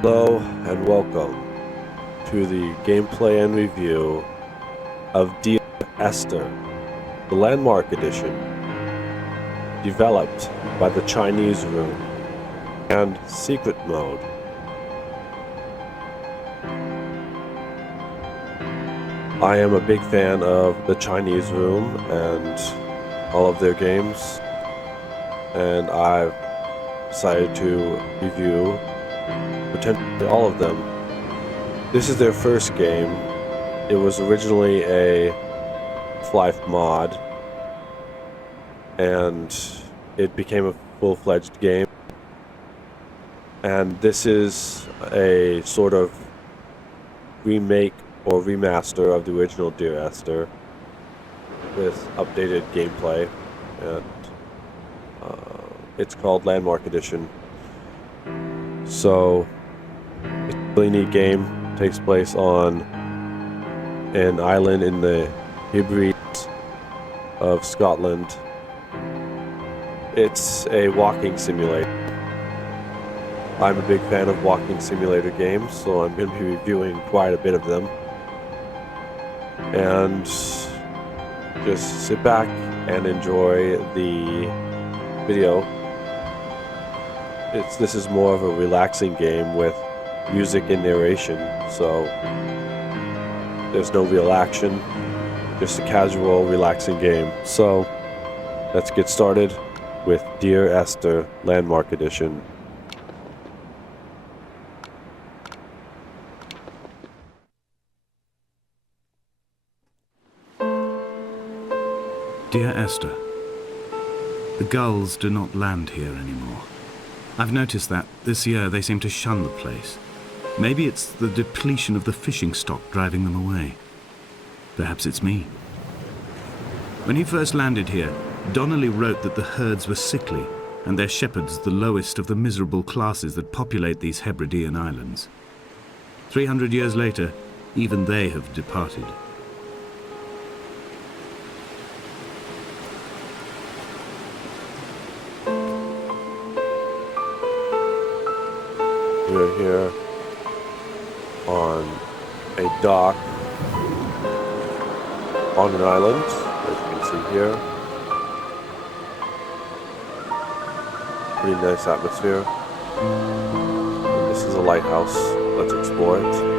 Hello and welcome to the gameplay and review of Dear Esther, the Landmark Edition, developed by the Chinese Room and Secret Mode. I am a big fan of the Chinese Room and all of their games, and I've decided to review potentially all of them. This is their first game. It was originally a Life mod, and it became a full-fledged game. And this is a sort of remake or remaster of the original Dear Esther with updated gameplay, and it's called Landmark Edition. So it's a really neat game. It takes place on an island in the Hebridian of Scotland. It's a walking simulator. I'm a big fan of walking simulator games, so I'm going to be reviewing quite a bit of them. And just sit back and enjoy the video. This is more of a relaxing game with music and narration, so there's no real action, just a casual, relaxing game. So let's get started with Dear Esther Landmark Edition. Dear Esther, the gulls do not land here anymore. I've noticed that this year they seem to shun the place. Maybe it's the depletion of the fishing stock driving them away. Perhaps it's me. When he first landed here, Donnelly wrote that the herds were sickly and their shepherds the lowest of the miserable classes that populate these Hebridian Islands. 300 years later, even they have departed. We're here on a dock on an island, as you can see here. Pretty nice atmosphere. And this is a lighthouse. Let's explore it.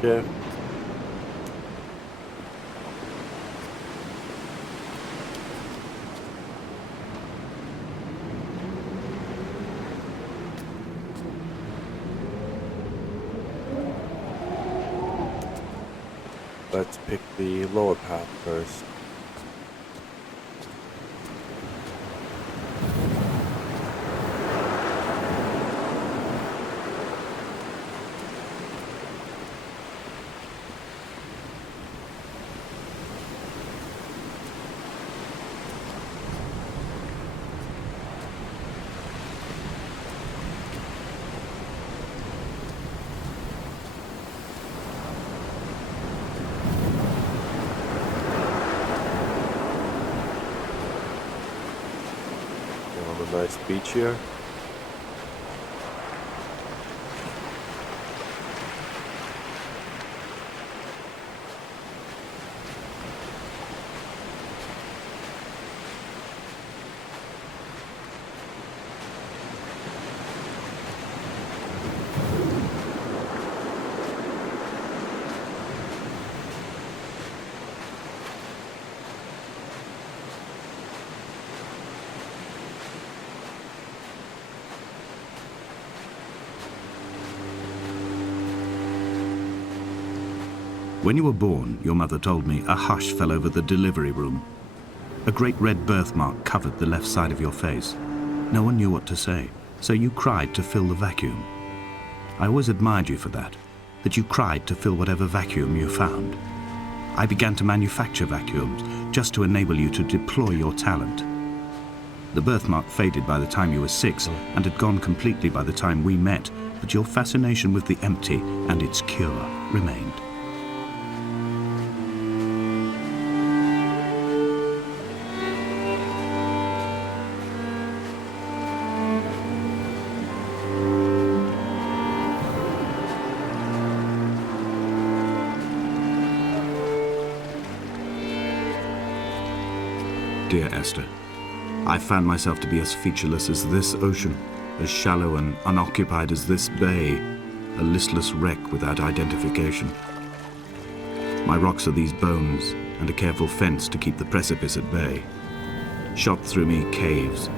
Okay. Let's pick the lower path first. Nice beach here. When you were born, your mother told me, a hush fell over the delivery room. A great red birthmark covered the left side of your face. No one knew what to say, so you cried to fill the vacuum. I always admired you for that you cried to fill whatever vacuum you found. I began to manufacture vacuums just to enable you to deploy your talent. The birthmark faded by the time you were 6 and had gone completely by the time we met, but your fascination with the empty and its cure remained. Dear Esther, I found myself to be as featureless as this ocean, as shallow and unoccupied as this bay, a listless wreck without identification. My rocks are these bones, and a careful fence to keep the precipice at bay. Shot through me caves,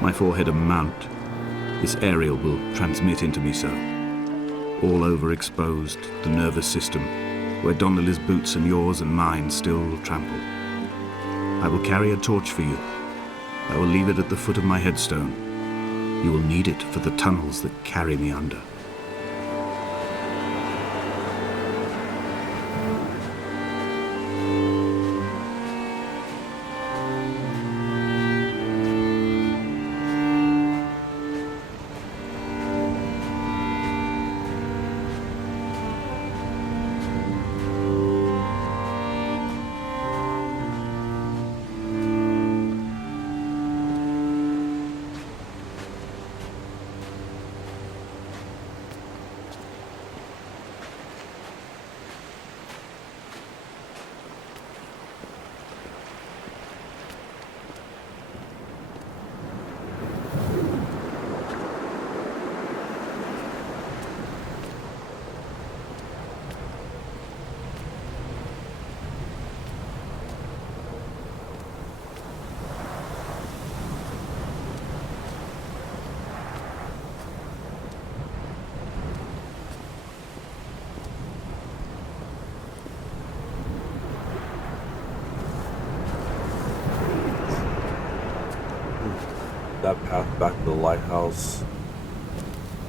my forehead a mount. This aerial will transmit into me so. All overexposed, the nervous system, where Donnelly's boots and yours and mine still trample. I will carry a torch for you. I will leave it at the foot of my headstone. You will need it for the tunnels that carry me under. That path back to the lighthouse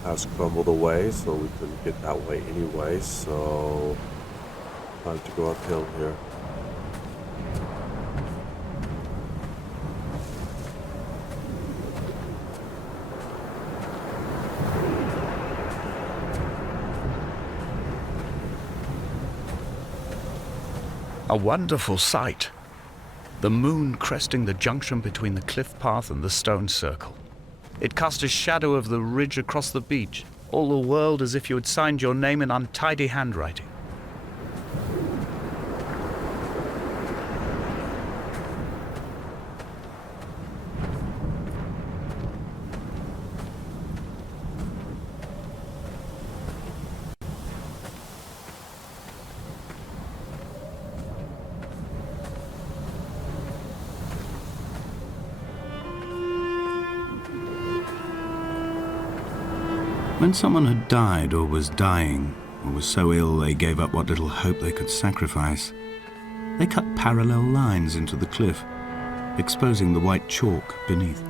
has crumbled away, so we couldn't get that way anyway, so time to go uphill here. A wonderful sight. The moon cresting the junction between the cliff path and the stone circle. It cast a shadow of the ridge across the beach, all the world as if you had signed your name in untidy handwriting. When someone had died or was dying, or was so ill they gave up what little hope they could sacrifice, they cut parallel lines into the cliff, exposing the white chalk beneath.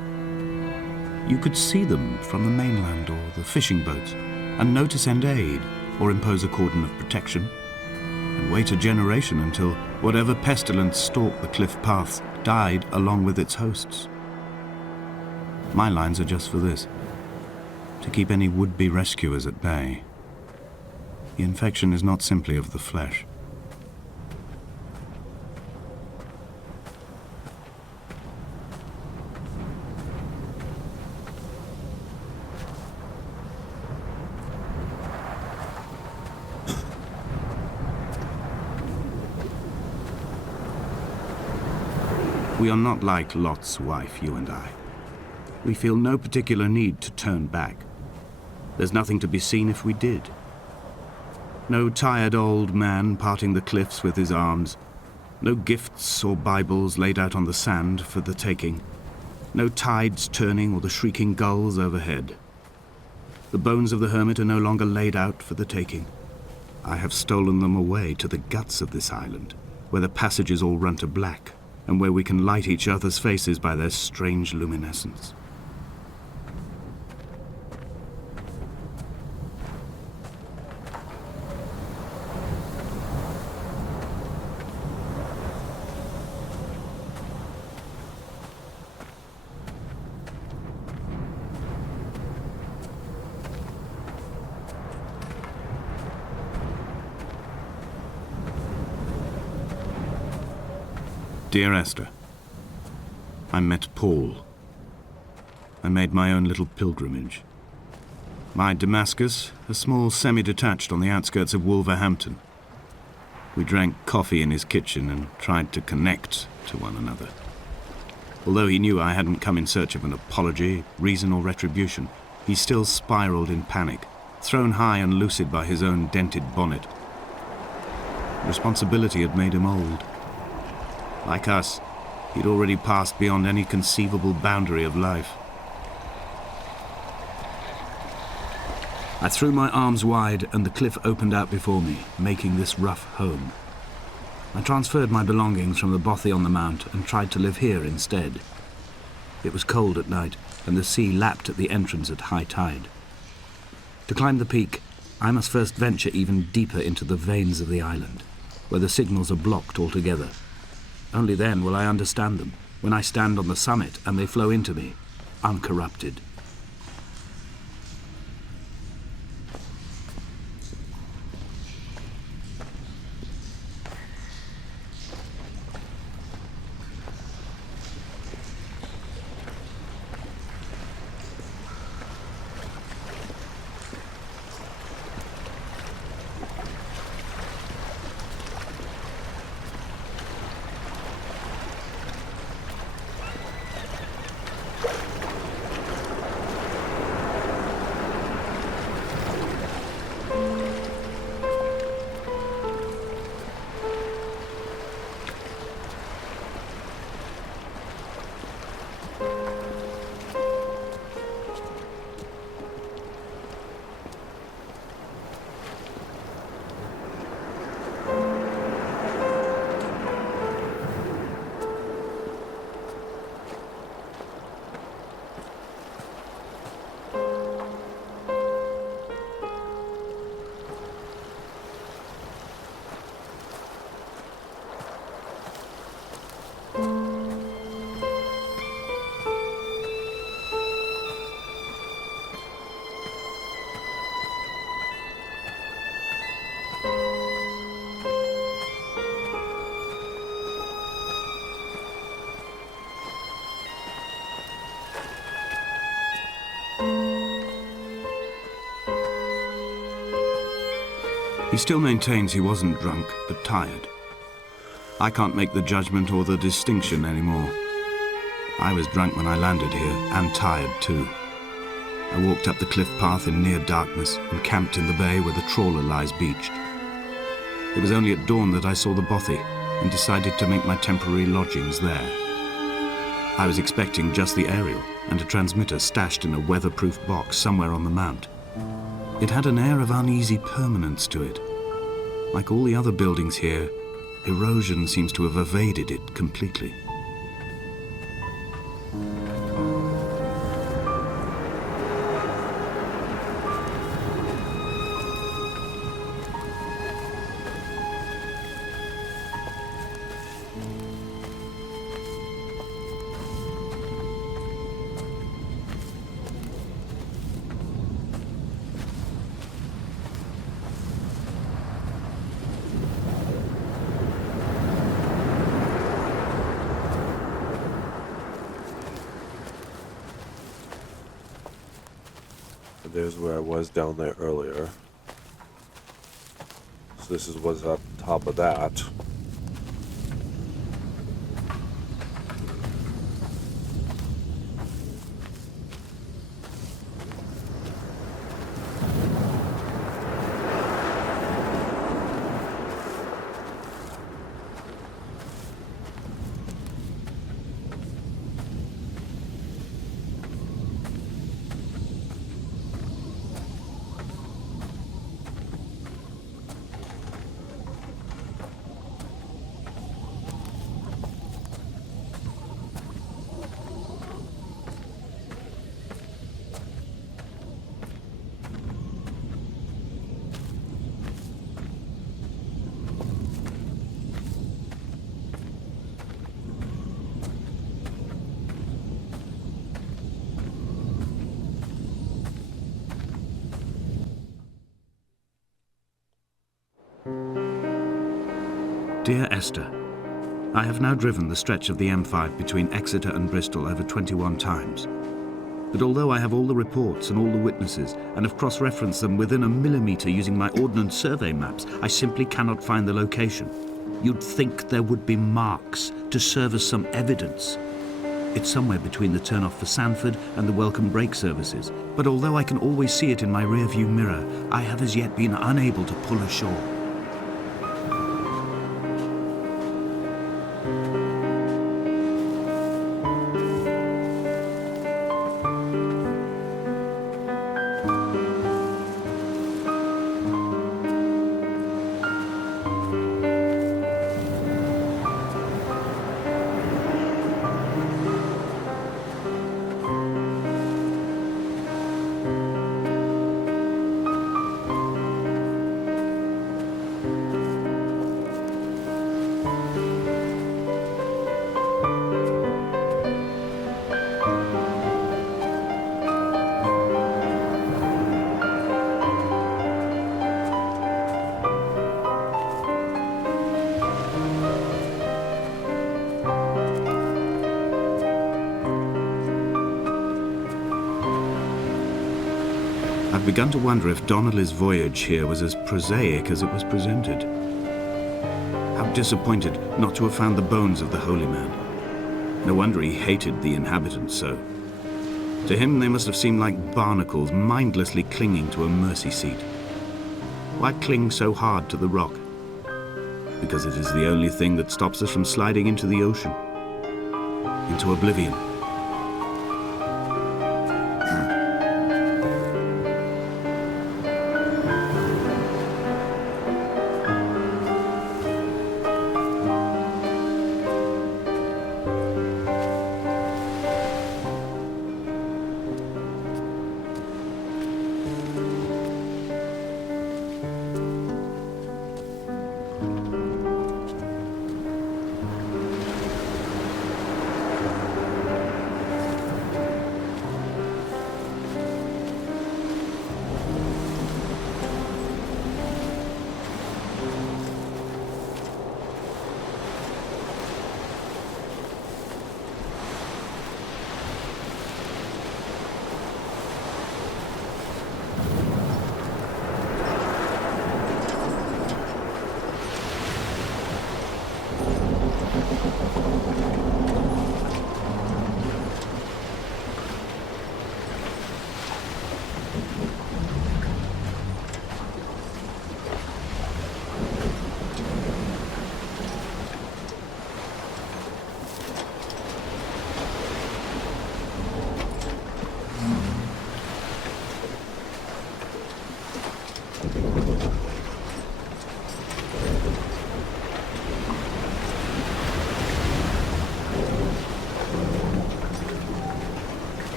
You could see them from the mainland or the fishing boats, and know to send aid or impose a cordon of protection, and wait a generation until whatever pestilence stalked the cliff paths died along with its hosts. My lines are just for this: to keep any would-be rescuers at bay. The infection is not simply of the flesh. We are not like Lot's wife, you and I. We feel no particular need to turn back. There's nothing to be seen if we did. No tired old man parting the cliffs with his arms. No gifts or Bibles laid out on the sand for the taking. No tides turning or the shrieking gulls overhead. The bones of the hermit are no longer laid out for the taking. I have stolen them away to the guts of this island, where the passages all run to black, and where we can light each other's faces by their strange luminescence. Dear Esther, I met Paul. I made my own little pilgrimage. My Damascus, a small semi-detached on the outskirts of Wolverhampton. We drank coffee in his kitchen and tried to connect to one another. Although he knew I hadn't come in search of an apology, reason or retribution, he still spiraled in panic, thrown high and lucid by his own dented bonnet. Responsibility had made him old. Like us, he'd already passed beyond any conceivable boundary of life. I threw my arms wide and the cliff opened out before me, making this rough home. I transferred my belongings from the bothy on the mount and tried to live here instead. It was cold at night and the sea lapped at the entrance at high tide. To climb the peak, I must first venture even deeper into the veins of the island, where the signals are blocked altogether. Only then will I understand them, when I stand on the summit and they flow into me, uncorrupted. He still maintains he wasn't drunk, but tired. I can't make the judgment or the distinction anymore. I was drunk when I landed here, and tired too. I walked up the cliff path in near darkness and camped in the bay where the trawler lies beached. It was only at dawn that I saw the bothy and decided to make my temporary lodgings there. I was expecting just the aerial and a transmitter stashed in a weatherproof box somewhere on the mount. It had an air of uneasy permanence to it. Like all the other buildings here, erosion seems to have evaded it completely. There's where I was down there earlier. So this is what's up top of that. Dear Esther, I have now driven the stretch of the M5 between Exeter and Bristol over 21 times. But although I have all the reports and all the witnesses, and have cross-referenced them within a millimetre using my Ordnance Survey maps, I simply cannot find the location. You'd think there would be marks to serve as some evidence. It's somewhere between the turn-off for Sanford and the welcome brake services, but although I can always see it in my rear-view mirror, I have as yet been unable to pull ashore. I've begun to wonder if Donnelly's voyage here was as prosaic as it was presented. How disappointed not to have found the bones of the holy man. No wonder he hated the inhabitants so. To him they must have seemed like barnacles mindlessly clinging to a mercy seat. Why cling so hard to the rock? Because it is the only thing that stops us from sliding into the ocean, into oblivion.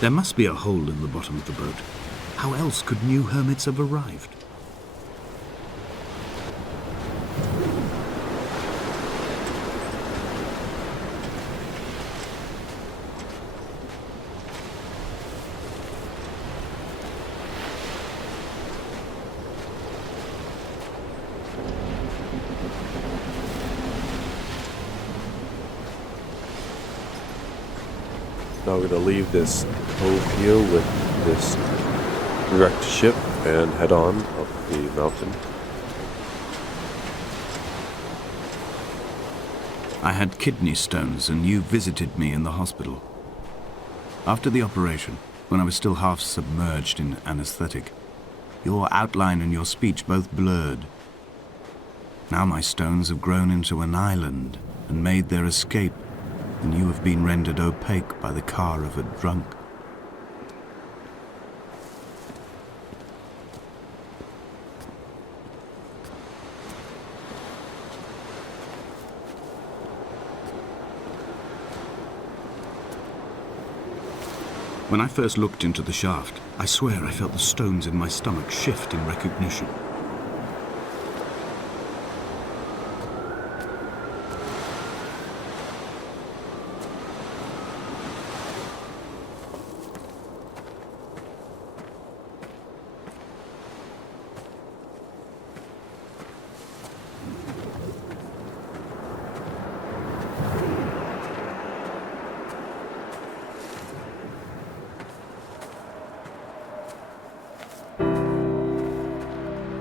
There must be a hole in the bottom of the boat. How else could new hermits have arrived? Now we're going to leave this cove here with this wrecked ship and head on up the mountain. I had kidney stones and you visited me in the hospital. After the operation, when I was still half submerged in anesthetic, your outline and your speech both blurred. Now my stones have grown into an island and made their escape, and you have been rendered opaque by the car of a drunk. When I first looked into the shaft, I swear I felt the stones in my stomach shift in recognition.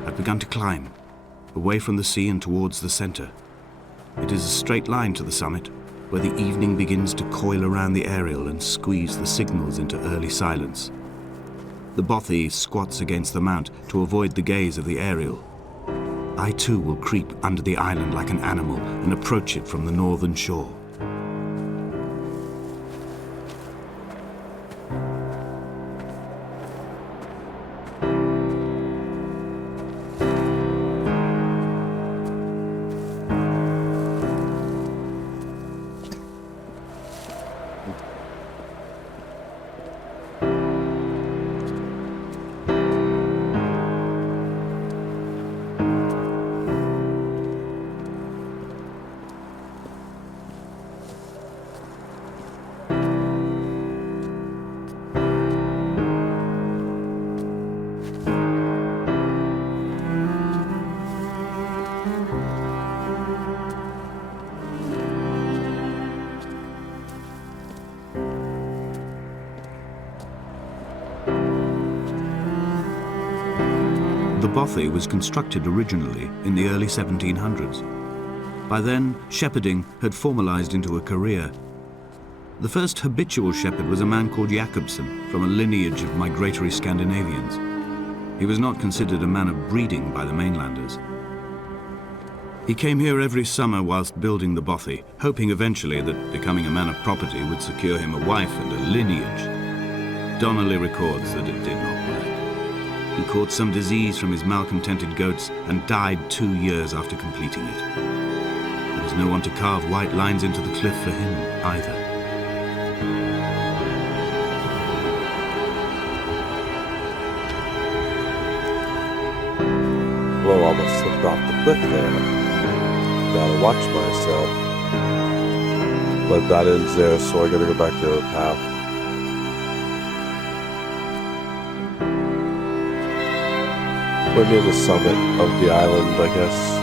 I've begun to climb, away from the sea and towards the center. It is a straight line to the summit, where the evening begins to coil around the aerial and squeeze the signals into early silence. The bothy squats against the mount to avoid the gaze of the aerial. I too will creep under the island like an animal and approach it from the northern shore. The bothy was constructed originally in the early 1700s. By then, shepherding had formalized into a career. The first habitual shepherd was a man called Jakobsen, from a lineage of migratory Scandinavians. He was not considered a man of breeding by the mainlanders. He came here every summer whilst building the bothy, hoping eventually that becoming a man of property would secure him a wife and a lineage. Donnelly records that it did not work. He caught some disease from his malcontented goats and died 2 years after completing it. There was no one to carve white lines into the cliff for him either. Whoa, almost slipped off the cliff there. Gotta watch myself. But that ends there, so I gotta go back to the path. We're near the summit of the island, I guess.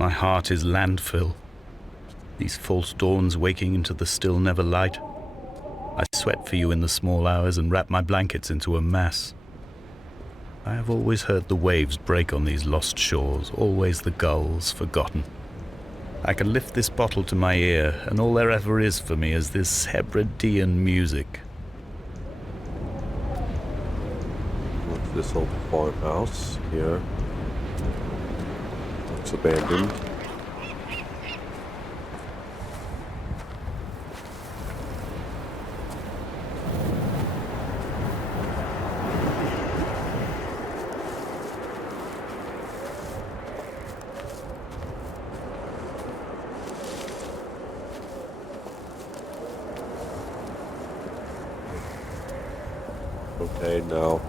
My heart is landfill. These false dawns waking into the still never light. I sweat for you in the small hours and wrap my blankets into a mass. I have always heard the waves break on these lost shores, always the gulls forgotten. I can lift this bottle to my ear, and all there ever is for me is this Hebridean music. Look at this old farmhouse here. Looks abandoned. Okay, now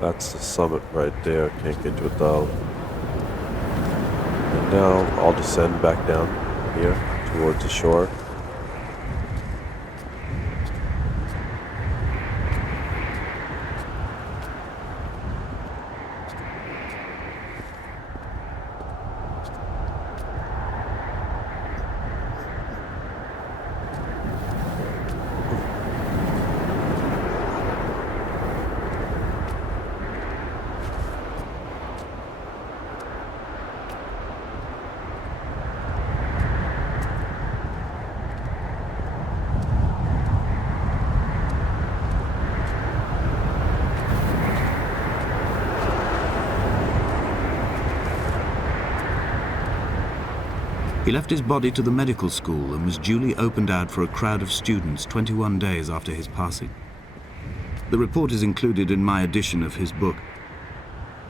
that's the summit right there. Can't get to it though. And now I'll descend back down here towards the shore. He left his body to the medical school and was duly opened out for a crowd of students 21 days after his passing. The report is included in my edition of his book.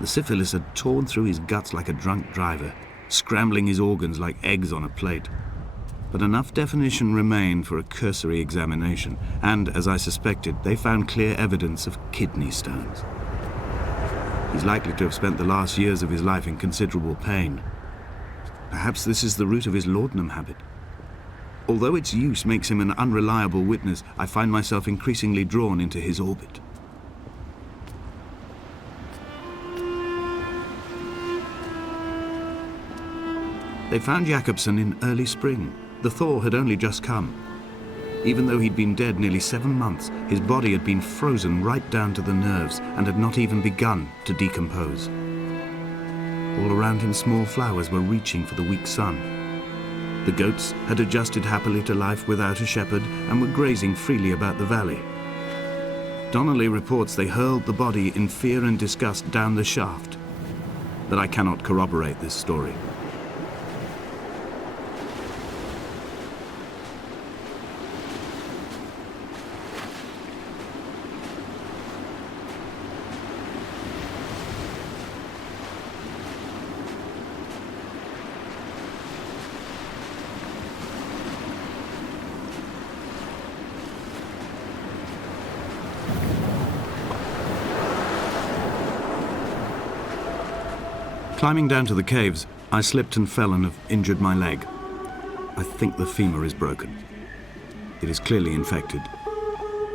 The syphilis had torn through his guts like a drunk driver, scrambling his organs like eggs on a plate. But enough definition remained for a cursory examination, and, as I suspected, they found clear evidence of kidney stones. He's likely to have spent the last years of his life in considerable pain. Perhaps this is the root of his laudanum habit. Although its use makes him an unreliable witness, I find myself increasingly drawn into his orbit. They found Jakobsen in early spring. The thaw had only just come. Even though he'd been dead nearly 7 months, his body had been frozen right down to the nerves and had not even begun to decompose. All around him, small flowers were reaching for the weak sun. The goats had adjusted happily to life without a shepherd and were grazing freely about the valley. Donnelly reports they hurled the body in fear and disgust down the shaft, but I cannot corroborate this story. Climbing down to the caves, I slipped and fell and have injured my leg. I think the femur is broken. It is clearly infected.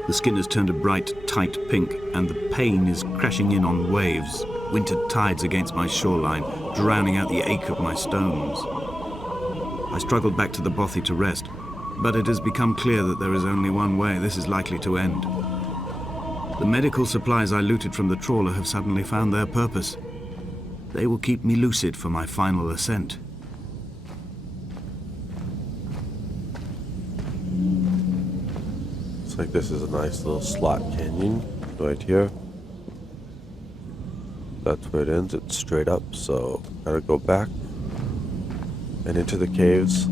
The skin has turned a bright, tight pink, and the pain is crashing in on waves, winter tides against my shoreline, drowning out the ache of my stones. I struggled back to the bothy to rest, but it has become clear that there is only one way this is likely to end. The medical supplies I looted from the trawler have suddenly found their purpose. They will keep me lucid for my final ascent. Looks like this is a nice little slot canyon right here. That's where it ends. It's straight up, so gotta go back and into the caves.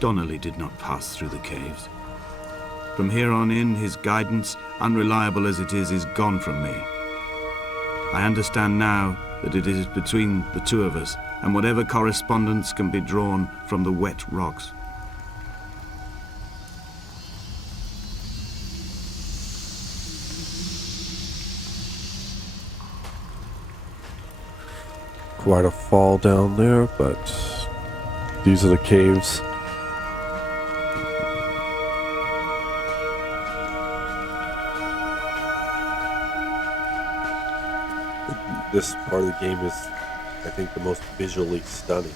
Donnelly did not pass through the caves. From here on in, his guidance, unreliable as it is gone from me. I understand now that it is between the two of us, and whatever correspondence can be drawn from the wet rocks. Quite a fall down there, but these are the caves. This part of the game is, I think, the most visually stunning.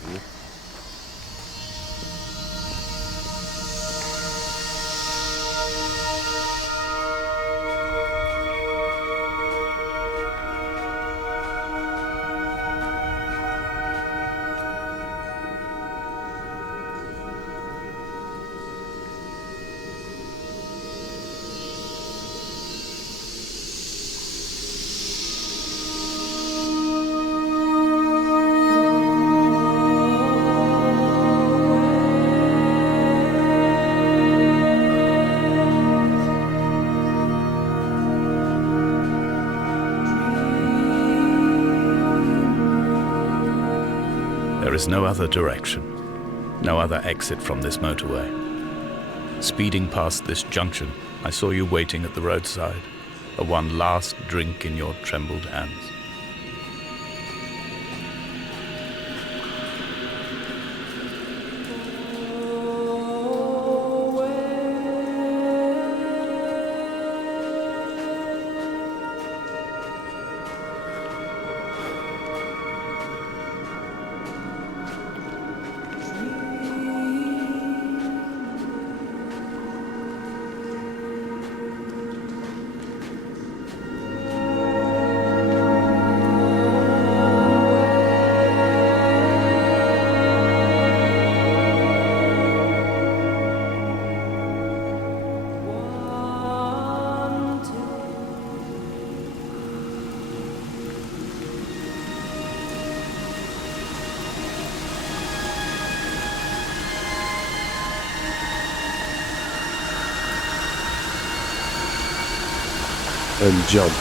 There is no other direction, no other exit from this motorway. Speeding past this junction, I saw you waiting at the roadside, a one last drink in your trembled hands. And jump.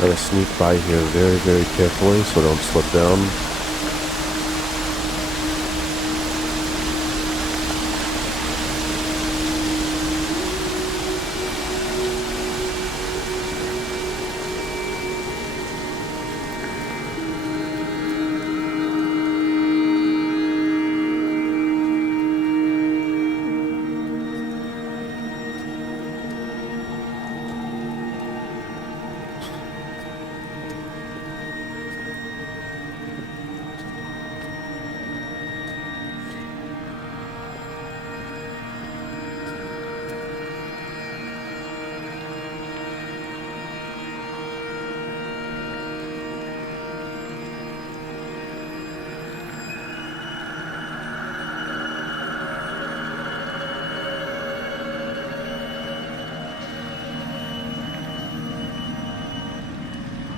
Gotta sneak by here very, very carefully so I don't slip down.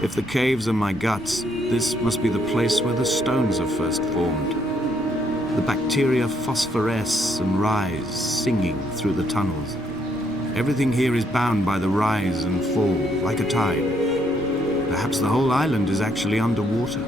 If the caves are my guts, this must be the place where the stones are first formed. The bacteria phosphoresce and rise, singing through the tunnels. Everything here is bound by the rise and fall, like a tide. Perhaps the whole island is actually underwater.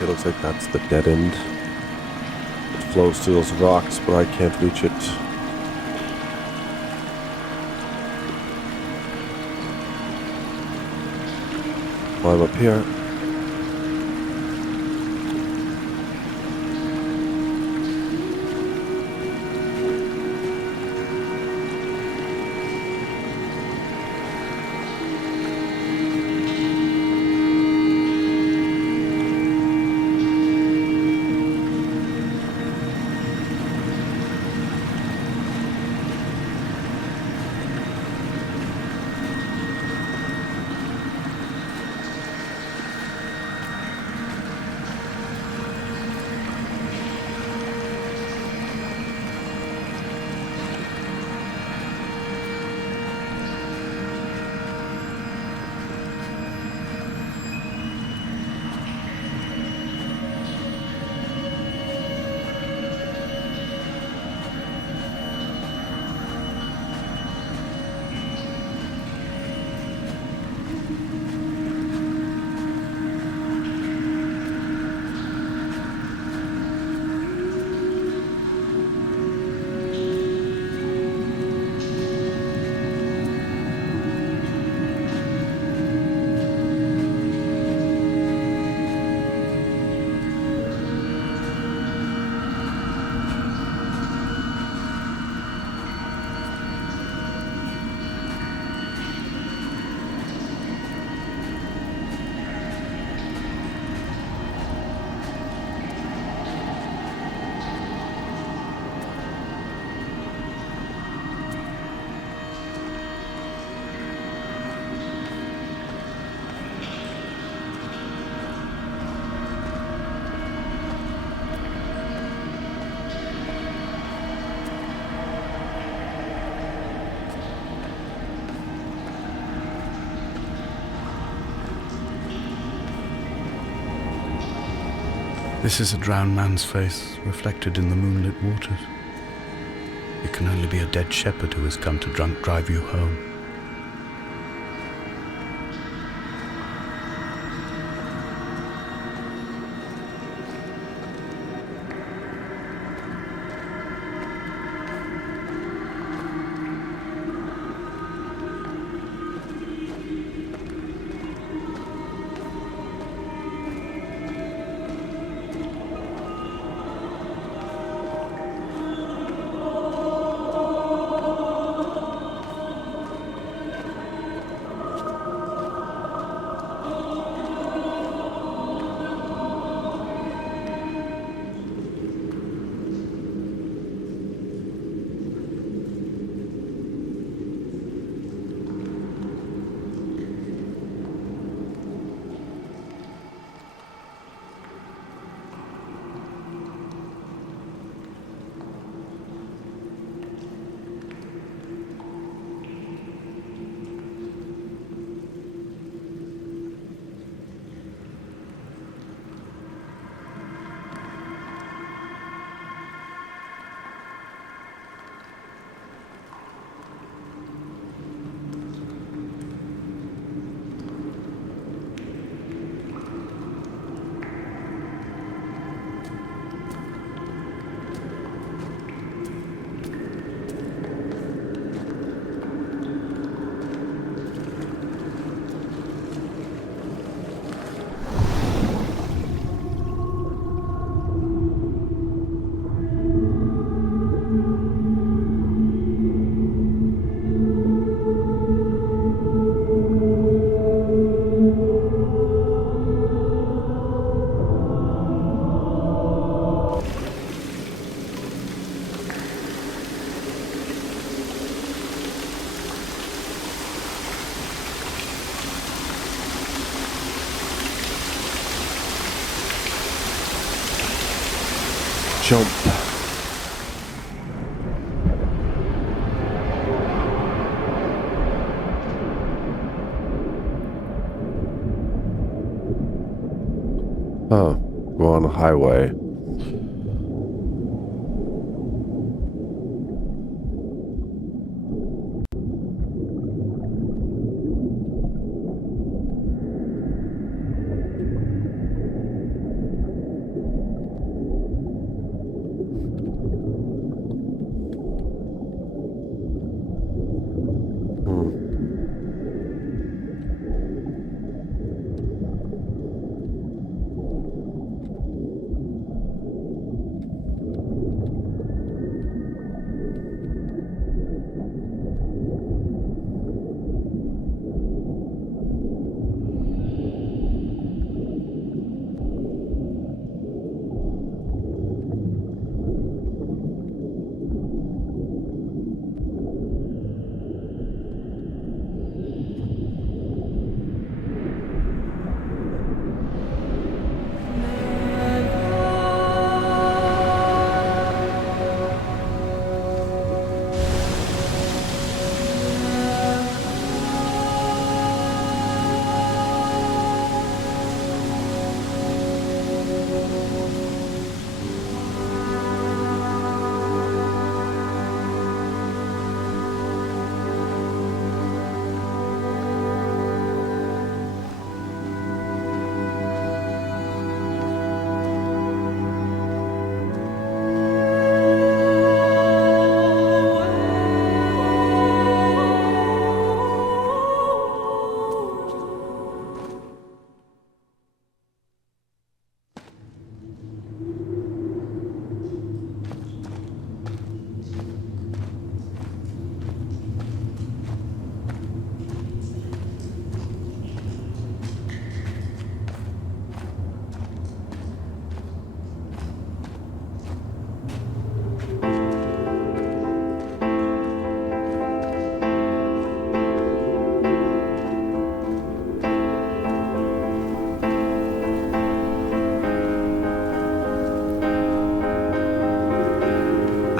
It looks like that's the dead end. It flows to those rocks, but I can't reach it. Climb up here. This is a drowned man's face reflected in the moonlit waters. It can only be a dead shepherd who has come to drunk drive you home. Jump. Oh, we're on a highway.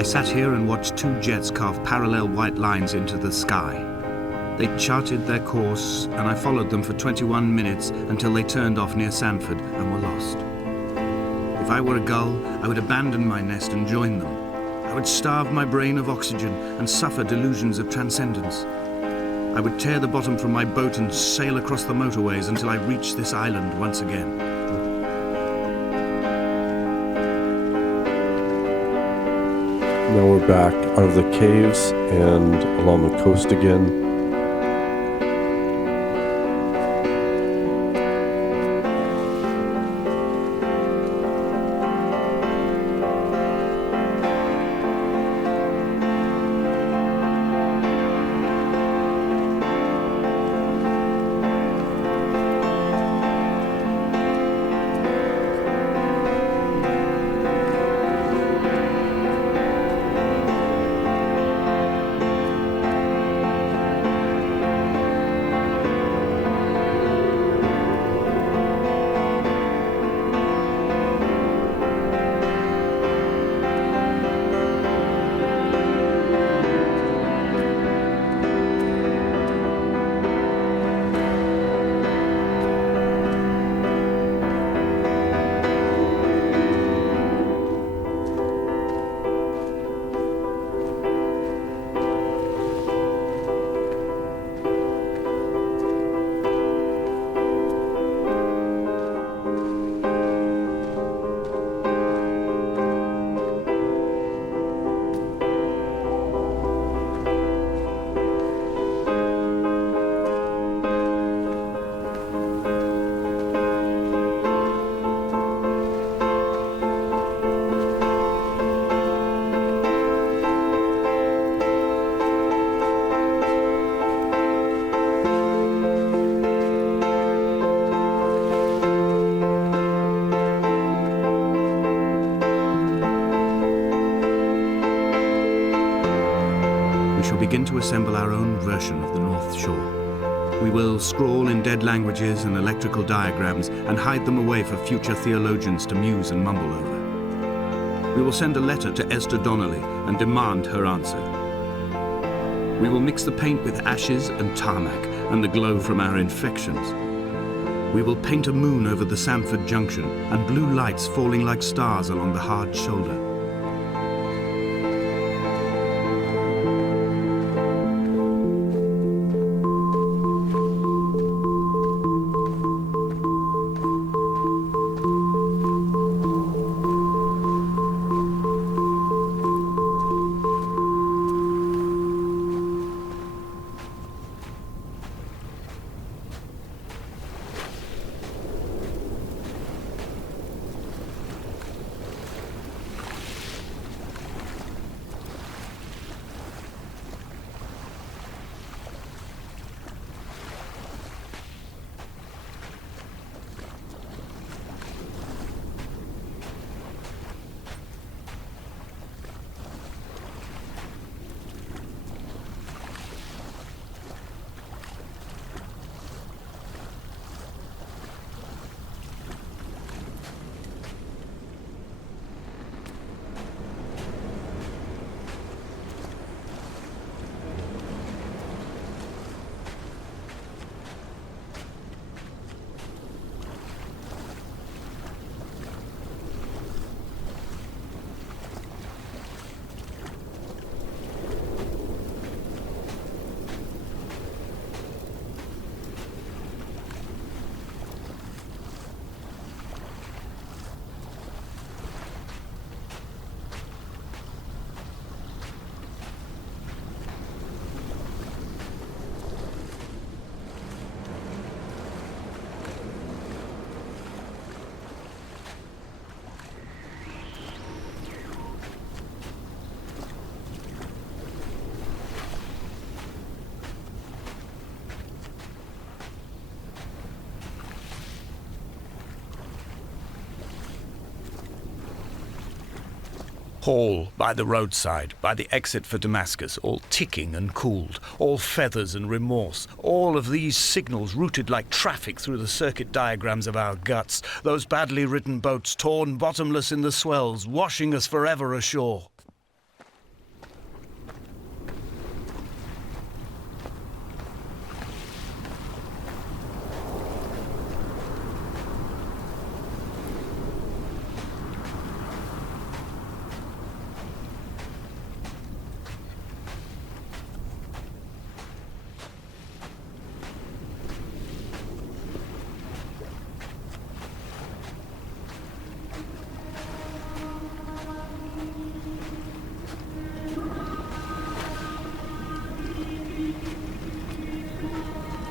I sat here and watched two jets carve parallel white lines into the sky. They charted their course, and I followed them for 21 minutes until they turned off near Sanford and were lost. If I were a gull, I would abandon my nest and join them. I would starve my brain of oxygen and suffer delusions of transcendence. I would tear the bottom from my boat and sail across the motorways until I reached this island once again. Now we're back out of the caves and along the coast again. Begin to assemble our own version of the North Shore. We will scrawl in dead languages and electrical diagrams and hide them away for future theologians to muse and mumble over. We will send a letter to Esther Donnelly and demand her answer. We will mix the paint with ashes and tarmac and the glow from our infections. We will paint a moon over the Sanford Junction and blue lights falling like stars along the hard shoulder. Hall by the roadside, by the exit for Damascus, all ticking and cooled, all feathers and remorse, all of these signals routed like traffic through the circuit diagrams of our guts, those badly written boats torn bottomless in the swells, washing us forever ashore.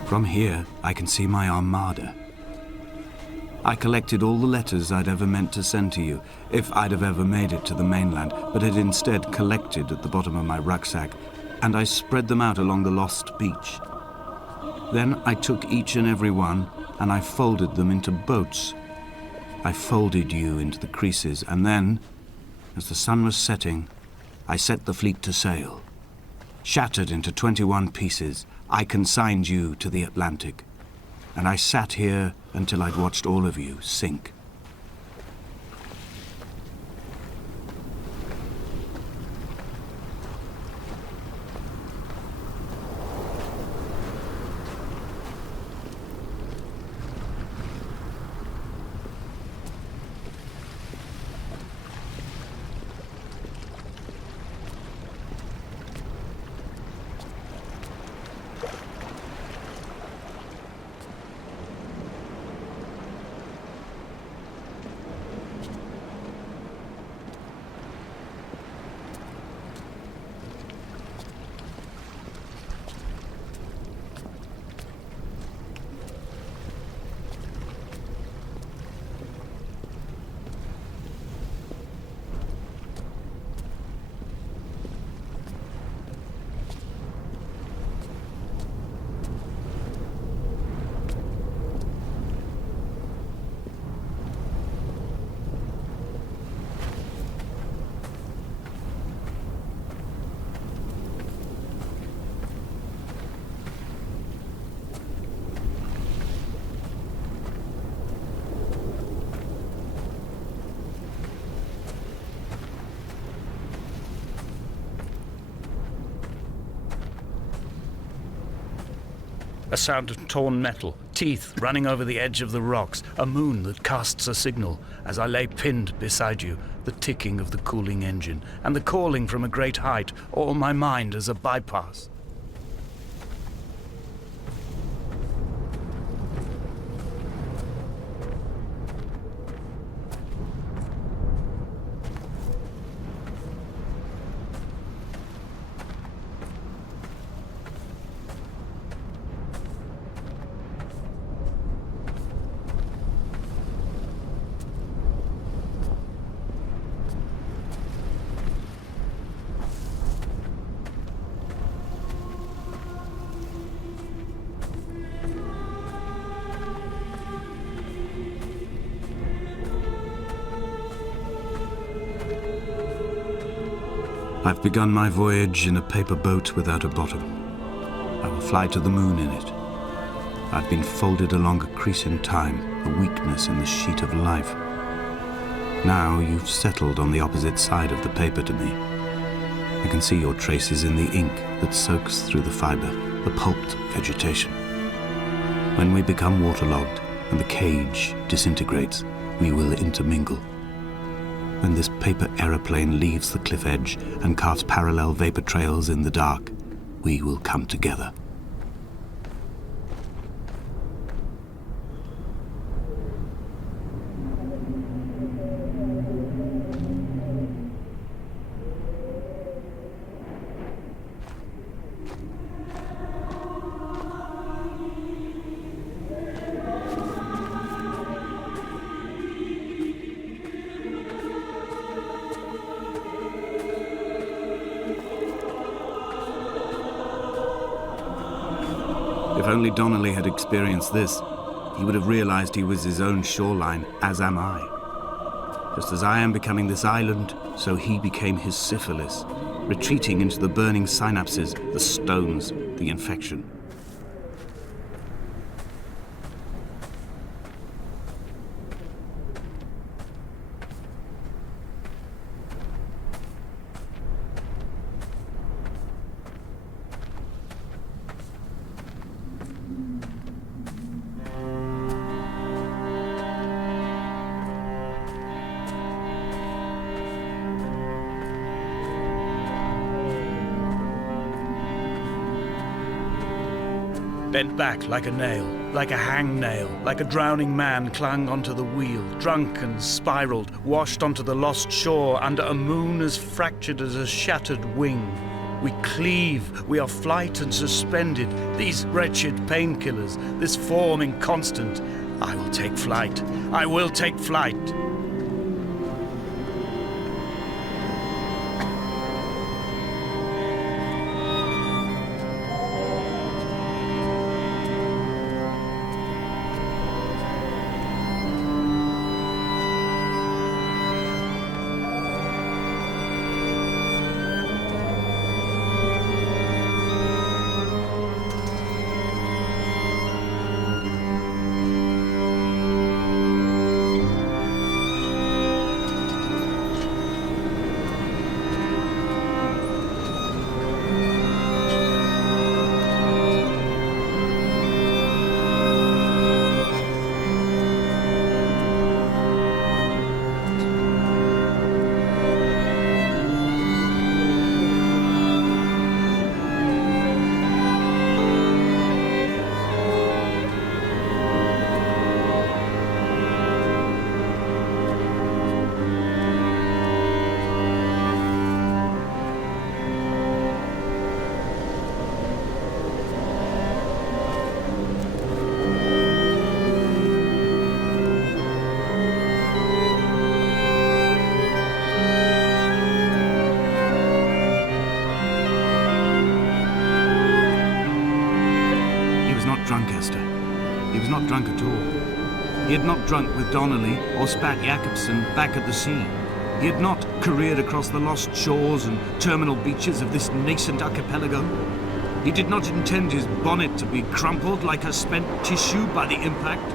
From here, I can see my armada. I collected all the letters I'd ever meant to send to you, if I'd have ever made it to the mainland, but had instead collected at the bottom of my rucksack, and I spread them out along the lost beach. Then I took each and every one, and I folded them into boats. I folded you into the creases, and then, as the sun was setting, I set the fleet to sail. Shattered into 21 pieces, I consigned you to the Atlantic, and I sat here until I'd watched all of you sink. A sound of torn metal, teeth running over the edge of the rocks, a moon that casts a signal as I lay pinned beside you, the ticking of the cooling engine, and the calling from a great height, all my mind as a bypass. I've begun my voyage in a paper boat without a bottom. I will fly to the moon in it. I've been folded along a crease in time, a weakness in the sheet of life. Now you've settled on the opposite side of the paper to me. I can see your traces in the ink that soaks through the fiber, the pulped vegetation. When we become waterlogged and the cage disintegrates, we will intermingle. When this paper aeroplane leaves the cliff edge and carves parallel vapor trails in the dark, we will come together. If only Donnelly had experienced this, he would have realized he was his own shoreline, as am I. Just as I am becoming this island, so he became his syphilis, retreating into the burning synapses, the stones, the infection. Bent back like a nail, like a hangnail, like a drowning man clung onto the wheel, drunk and spiraled, washed onto the lost shore under a moon as fractured as a shattered wing. We cleave, we are flight and suspended, these wretched painkillers, this form inconstant. I will take flight, I will take flight. Drunk, Esther. He was not drunk at all. He had not drunk with Donnelly or spat Jacobson back at the sea. He had not careered across the lost shores and terminal beaches of this nascent archipelago. He did not intend his bonnet to be crumpled like a spent tissue by the impact.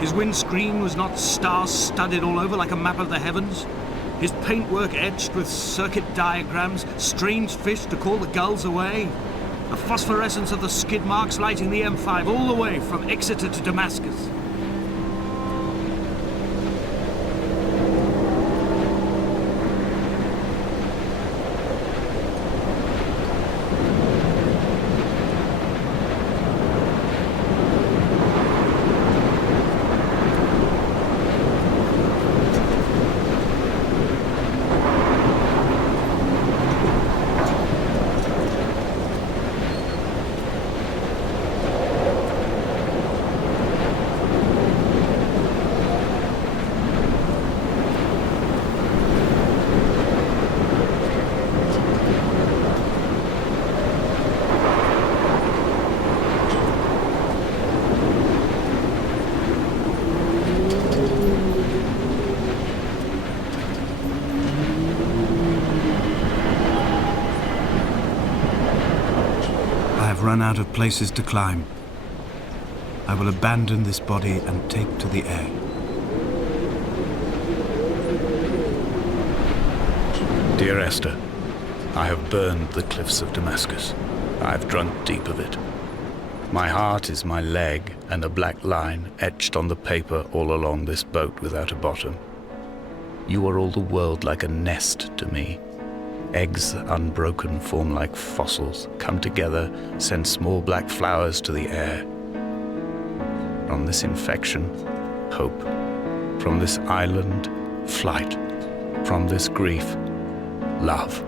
His windscreen was not star-studded all over like a map of the heavens. His paintwork etched with circuit diagrams, strange fish to call the gulls away. The phosphorescence of the skid marks lighting the M5 all the way from Exeter to Damascus. Run out of places to climb. I will abandon this body and take to the air. Dear Esther, I have burned the cliffs of Damascus. I have drunk deep of it. My heart is my leg and a black line etched on the paper all along this boat without a bottom. You are all the world like a nest to me. Eggs unbroken form like fossils, come together, send small black flowers to the air. From this infection, hope. From this island, flight. From this grief, love.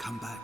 Come back.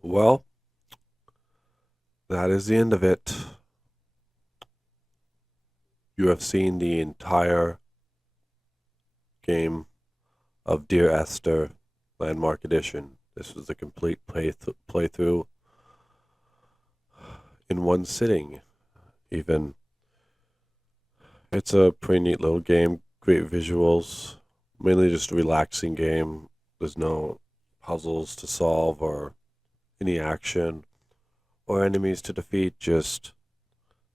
Well, that is the end of it. You have seen the entire game of Dear Esther Landmark Edition. This was the complete playthrough in one sitting, even. It's a pretty neat little game, great visuals, mainly just a relaxing game. There's no puzzles to solve or any action or enemies to defeat. Just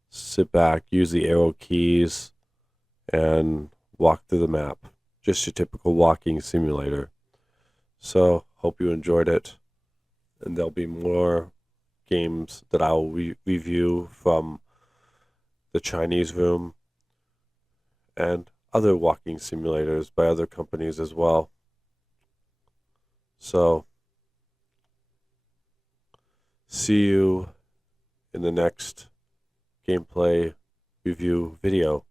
sit back, use the arrow keys, and walk through the map. Just your typical walking simulator. So, hope you enjoyed it. And there'll be more games that I'll review from the Chinese Room and other walking simulators by other companies as well. So, see you in the next gameplay review video.